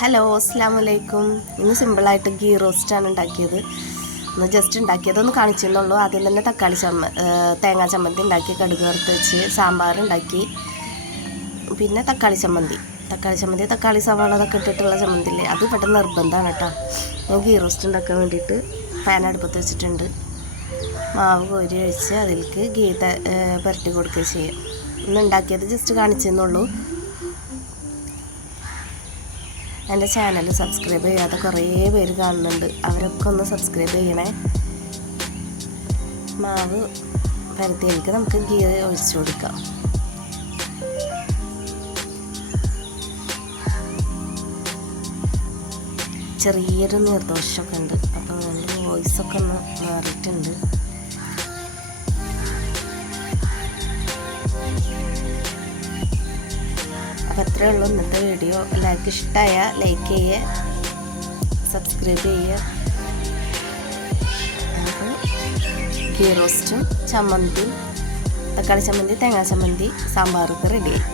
Hello അസ്സലാമലൈക്കും. ഇന്ന് സിമ്പിളായിട്ട് ഗീ റോസ്റ്റാണ് ഉണ്ടാക്കിയത്. ഒന്ന് ജസ്റ്റ് ഉണ്ടാക്കിയതൊന്ന് കാണിച്ചെന്നുള്ളൂ. ആദ്യം തന്നെ തേങ്ങാ ചമ്മന്തി ഉണ്ടാക്കി, കടുക് വറുത്ത് വെച്ച് സാമ്പാർ ഉണ്ടാക്കി, പിന്നെ തക്കാളി ചമ്മന്തി, തക്കാളി സവാള അതൊക്കെ ഇട്ടിട്ടുള്ള ചമ്മന്തില്ലേ, അത് ഇവിടെ നിർബന്ധമാണ് കേട്ടോ. ഞാൻ ഗീ റോസ്റ്റ് ഉണ്ടാക്കാൻ വേണ്ടിയിട്ട് പാൻ അടുപ്പത്ത് വെച്ചിട്ടുണ്ട്. മാവ് കോരി ഒഴിച്ച് അതിലേക്ക് ഗീ പുരട്ടി കൊടുക്കുക ചെയ്യാം. ഇന്ന് ഉണ്ടാക്കിയത് ജസ്റ്റ് കാണിച്ചെന്നുള്ളൂ. എൻ്റെ ചാനൽ സബ്സ്ക്രൈബ് ചെയ്യാതെ കുറേ പേര് കാണുന്നുണ്ട്, അവരൊക്കെ ഒന്ന് സബ്സ്ക്രൈബ് ചെയ്യണേ. മാവ് പരത്തിയിലേക്ക് നമുക്ക് ഗീ ഒഴിച്ചു കൊടുക്കാം. ചെറിയൊരു നീർദോഷമൊക്കെ ഉണ്ട്, അപ്പോൾ എൻ്റെ വോയിസൊക്കെ ഒന്ന് മാറിയിട്ടുണ്ട്. അപ്പോൾ അത്രയേ ഉള്ളൂ ഇന്നത്തെ വീഡിയോ. എല്ലാവർക്കും ഇഷ്ടമായ ലൈക്ക് ചെയ്യുക, സബ്സ്ക്രൈബ് ചെയ്യുക. അപ്പോൾ ഗീ റോസ്റ്റും ചമ്മന്തിയും, തക്കാളി ചമ്മന്തി, തേങ്ങാ ചമ്മന്തി, സാമ്പാറൊക്കെ റെഡിയായി.